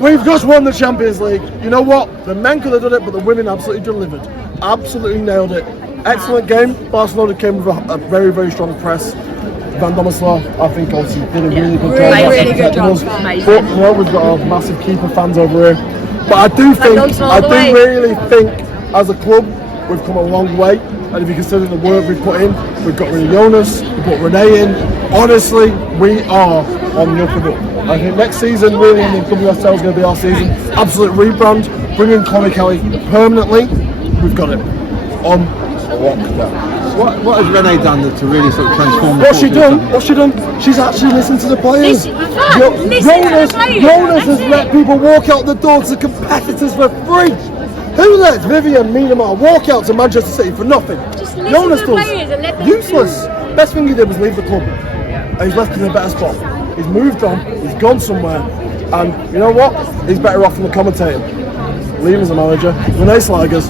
We've just won the Champions League. You know what? The men could have done it, but the women absolutely delivered. Absolutely nailed it. Excellent game. Barcelona came with a very, very strong press. Van Dommerslaar, I think, obviously did a really good job. Really good job. But you know, we've got our massive keeper fans over here. But I do really think, as a club, we've come a long way. And if you consider the work we've put in, we've got rid of Jonas, we put Renee in. Honestly, we are on the up and up. I think next season, really, in the WSL is going to be our season. Absolute rebrand, bringing Chloe Kelly permanently. We've got it on lockdown. What has Renee done to really sort of transform? What's she done? She's actually listened to the players. Jonas has let people walk out the door to competitors for free. Who lets Vivian Miedemar walk out to Manchester City for nothing? Jonas does. Useless. Best thing he did was leave the club. And he's left in a better spot. He's moved on. He's gone somewhere. And you know what? He's better off than the commentator. Leave as a manager. Renee Slager's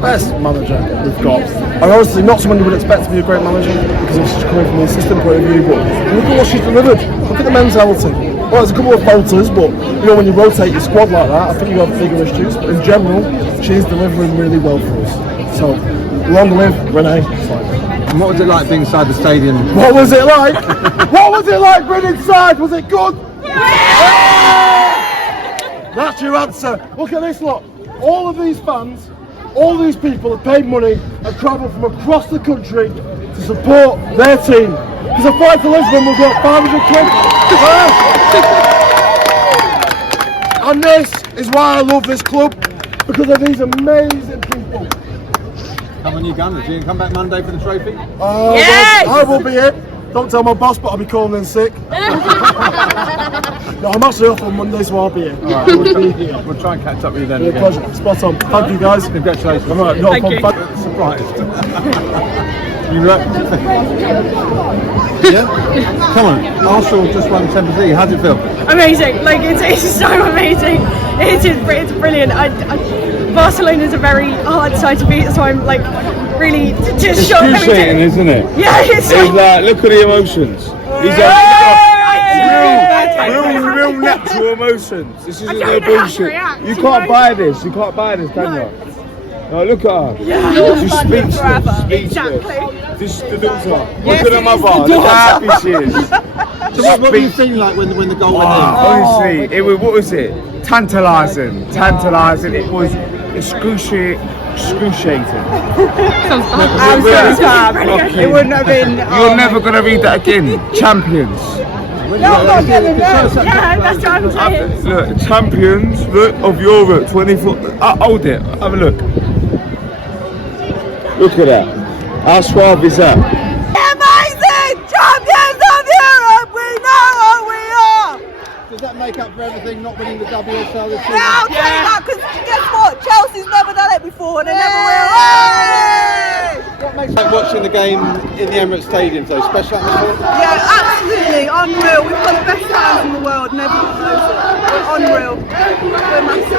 best manager we've got. And honestly, not someone you would expect to be a great manager because she's coming from the assistant point of view. But look at what she's delivered. Look at the mentality. Well, there's a couple of falters, but you know, when you rotate your squad like that, I think you have bigger issues. But in general, she's delivering really well for us. So, long live Renee. And what was it like being inside the stadium? What was it like? What was it like being inside? Was it good? Yeah! That's your answer. Look at this lot. All of these fans, all these people have paid money and travelled from across the country to support their team. Because a flight to Lisbon will go 500 quid. And this is why I love this club, because of these amazing people. Come on, you Gunners. You can come back Monday for the trophy? Yes! I will be here. Don't tell my boss, but I'll be calling in sick. No, I'm actually off on Monday, so I'll be here. All right, we'll try and catch up with you then. It's a pleasure. Spot on. Thank you, guys. Congratulations. All right, no problem. Surprised. You right? Yeah? Come on. Arsenal just won the Champions League. How does it feel? Amazing. Like, it's so amazing. It's brilliant. Barcelona is a very hard side to beat, so I'm like really just shocked. Excruciating, isn't it? Yeah, it's like, look at the emotions. These are real natural emotions. This isn't no bullshit. You can't buy this. You can't buy this, can you? No, look at her. Yeah. She's speechless. Exactly. This is the daughter. Look at her mother. Look how happy she is. So what were you feeling like when the goal went in? Honestly, it was, what was it? Tantalising. It was excruciating. It wouldn't have been. You're never going to read that again. Champions. Yeah, that's what I'm saying. Look, champions of Europe 24. Hold it. Have a look. Look at that. How suave is that? Amazing! Champions of Europe! We know what we are! Does that make up for everything not winning the WSL this season? Yeah, I'll tell you that, because guess what? Chelsea's never done it before and they never will. What makes you like watching the game in the Emirates Stadium though? Special atmosphere? Yeah, absolutely. Unreal. We've got the best fans in the world and everyone knows it. We're unreal. We're massive.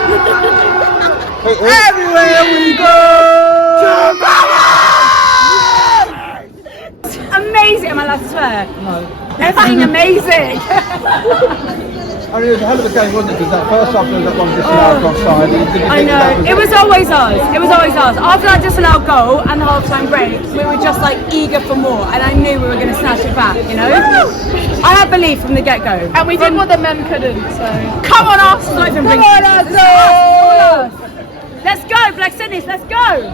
Everywhere we go! Amazing. Am I allowed to swear? No. Everything amazing. I mean, it was a hell of a game, wasn't it? Because that first half there was that one disallowed offside. I know. It was always us. After that disallowed goal and the half-time break, we were just like eager for more, and I knew we were going to snatch it back. You know, I had belief from the get-go, and we did what the men couldn't. So come on, Arsenal! Come on, Arsenal! Let's go, Black Sydney. Let's go!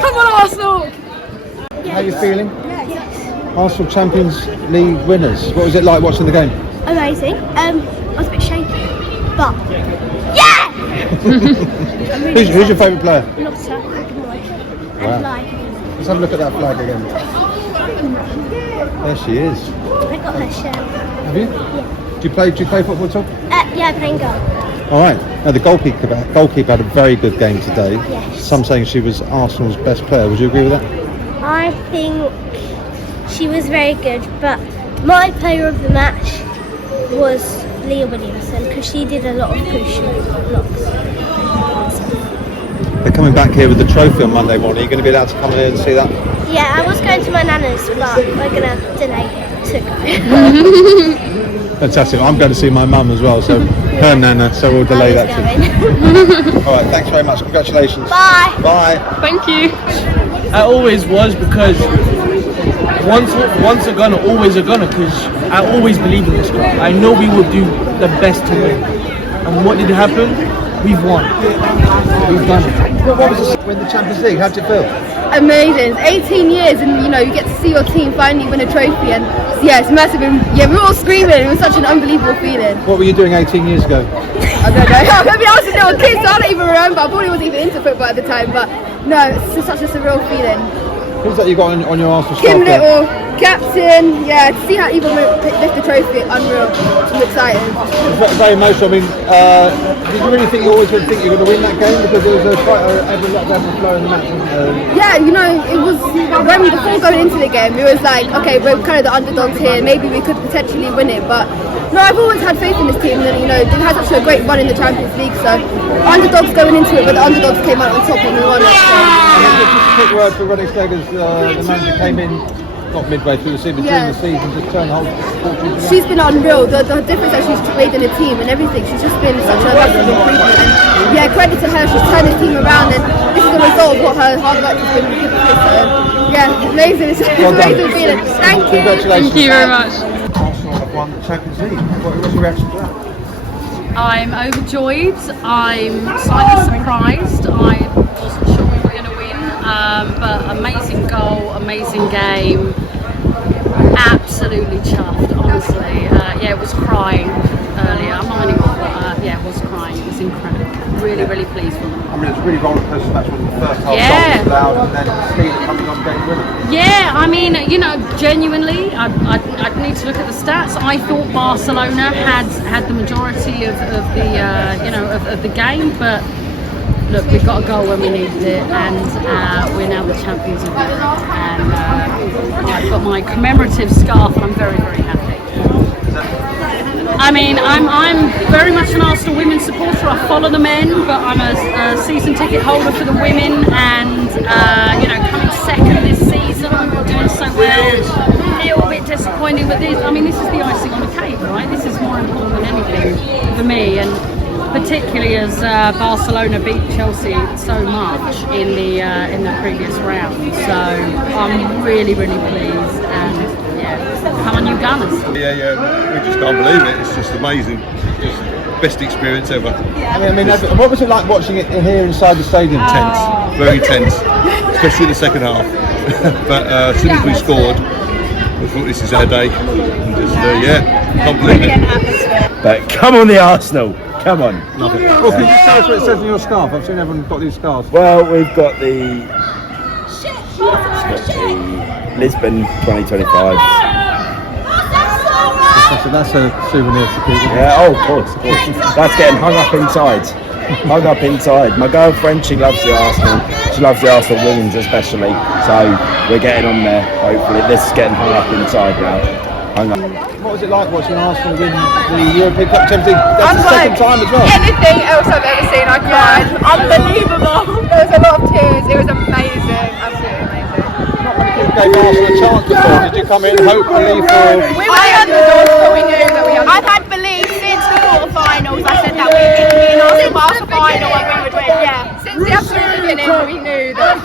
Come on, Arsenal! How are you feeling? Arsenal Champions League winners. What was it like watching the game? Amazing. I was a bit shaky, but yeah! Who's your favourite player? Lotta, and flag. Let's have a look at that flag again. There she is. I got her shirt. Have you? Yeah. Do you play football at all? Yeah, playing goal. All right. Now the goalkeeper had a very good game today. Yes. Some saying she was Arsenal's best player. Would you agree with that? I think she was very good, but my player of the match was Leah Williamson because she did a lot of crucial blocks. They're coming back here with the trophy on Monday morning. Are you going to be allowed to come in and see that? Yeah, I was going to my nana's, but we're going to delay it to go. Fantastic. I'm going to see my mum as well, so her nana, so we'll delay that too. All right, thanks very much. Congratulations. Bye. Bye. Thank you. I always was, because once a gunner, always a gunner, because I always believe in this club. I know we will do the best to win. And what did happen? We've won. We've done it. What was this? Win the Champions League? How did it feel? Amazing. It's 18 years and you get to see your team finally win a trophy, and it's massive. And we were all screaming. It was such an unbelievable feeling. What were you doing 18 years ago? I don't know. Maybe I was a little kid, so I don't even remember. I probably wasn't even into football at the time, but no, it's just such a surreal feeling. Who's that you got on your Arsenal Kim scarf there? Little, captain, to see how even lift the trophy, unreal. I'm excited. It's very emotional. I mean, did you really think you always would think you were going to win that game? Because there was quite a lot of flow in the match, wasn't there? Yeah, it was before going into the game, it was like, okay, we're kind of the underdogs here, maybe we could potentially win it, but no, I've always had faith in this team, and they've had such a great run in the Champions League, so underdogs going into it, but the underdogs came out on top and we won it. Just a quick word for Ronnie Stegers, the manager came in not midway through the season, during the season, just turned the whole fortune around. She's been unreal. The difference that she's made in the team and everything, she's just been such a massive improvement. And credit to her, she's turned the team around, and this is the result of what her hard work has been put to. So amazing. It's an amazing feeling. Thank you. Congratulations. Thank you very much. Arsenal have won the Champions League. What's your reaction to that? I'm overjoyed. I'm slightly surprised. I wasn't sure we were going to win, but amazing goal, amazing game. Absolutely chuffed, honestly. It was crying earlier. I'm not anymore, but it was crying. It was incredible. Really, really pleased with them. I mean, it's a really roller coaster match when the first half was loud, and then Steve coming on game winner. Yeah, I mean, genuinely, I'd need to look at the stats. I thought Barcelona had the majority of the game, but look, we got a goal when we needed it, and we're now the champions of Europe. And I've got my commemorative scarf, and I'm very, very happy. I mean, I'm very much an Arsenal women's supporter. I follow the men, but I'm a season ticket holder for the women, and coming second this season, we're doing so well. A little bit disappointing, but this is the icing on the cake, right? This is more important than anything for me, and particularly as Barcelona beat Chelsea so much in the previous round. So I'm really, really pleased, and come on, you Gunners. Yeah, we just can't believe it. It's just amazing. Just best experience ever. I mean, what was it like watching it here inside the stadium? Tense, very tense, especially the second half. But as soon as we scored, we thought this is our day. And just, can't believe it. But come on, the Arsenal. Come on. Well, can you just tell us what it says on your scarf? I've seen everyone got these scarves. Well, we've got the Lisbon 2025. That's a souvenir for people. Yeah, of course. That's getting hung up inside. My girlfriend, she loves the Arsenal. She loves the Arsenal women's especially. So we're getting on there. Hopefully, this is getting hung up inside now. What was it like watching Arsenal win the European Cup Champions League? That's the second time as well. Anything else I've ever seen, I cried. Unbelievable. There was a lot of tears. It was amazing. Absolutely amazing. Not many people gave Arsenal a chance before. Did you come in hopefully for? We were the underdogs, but we knew that we had. I've had belief since the quarterfinals. I said that we in Arsenal final and we would win. Yeah, since the absolute beginning, we knew that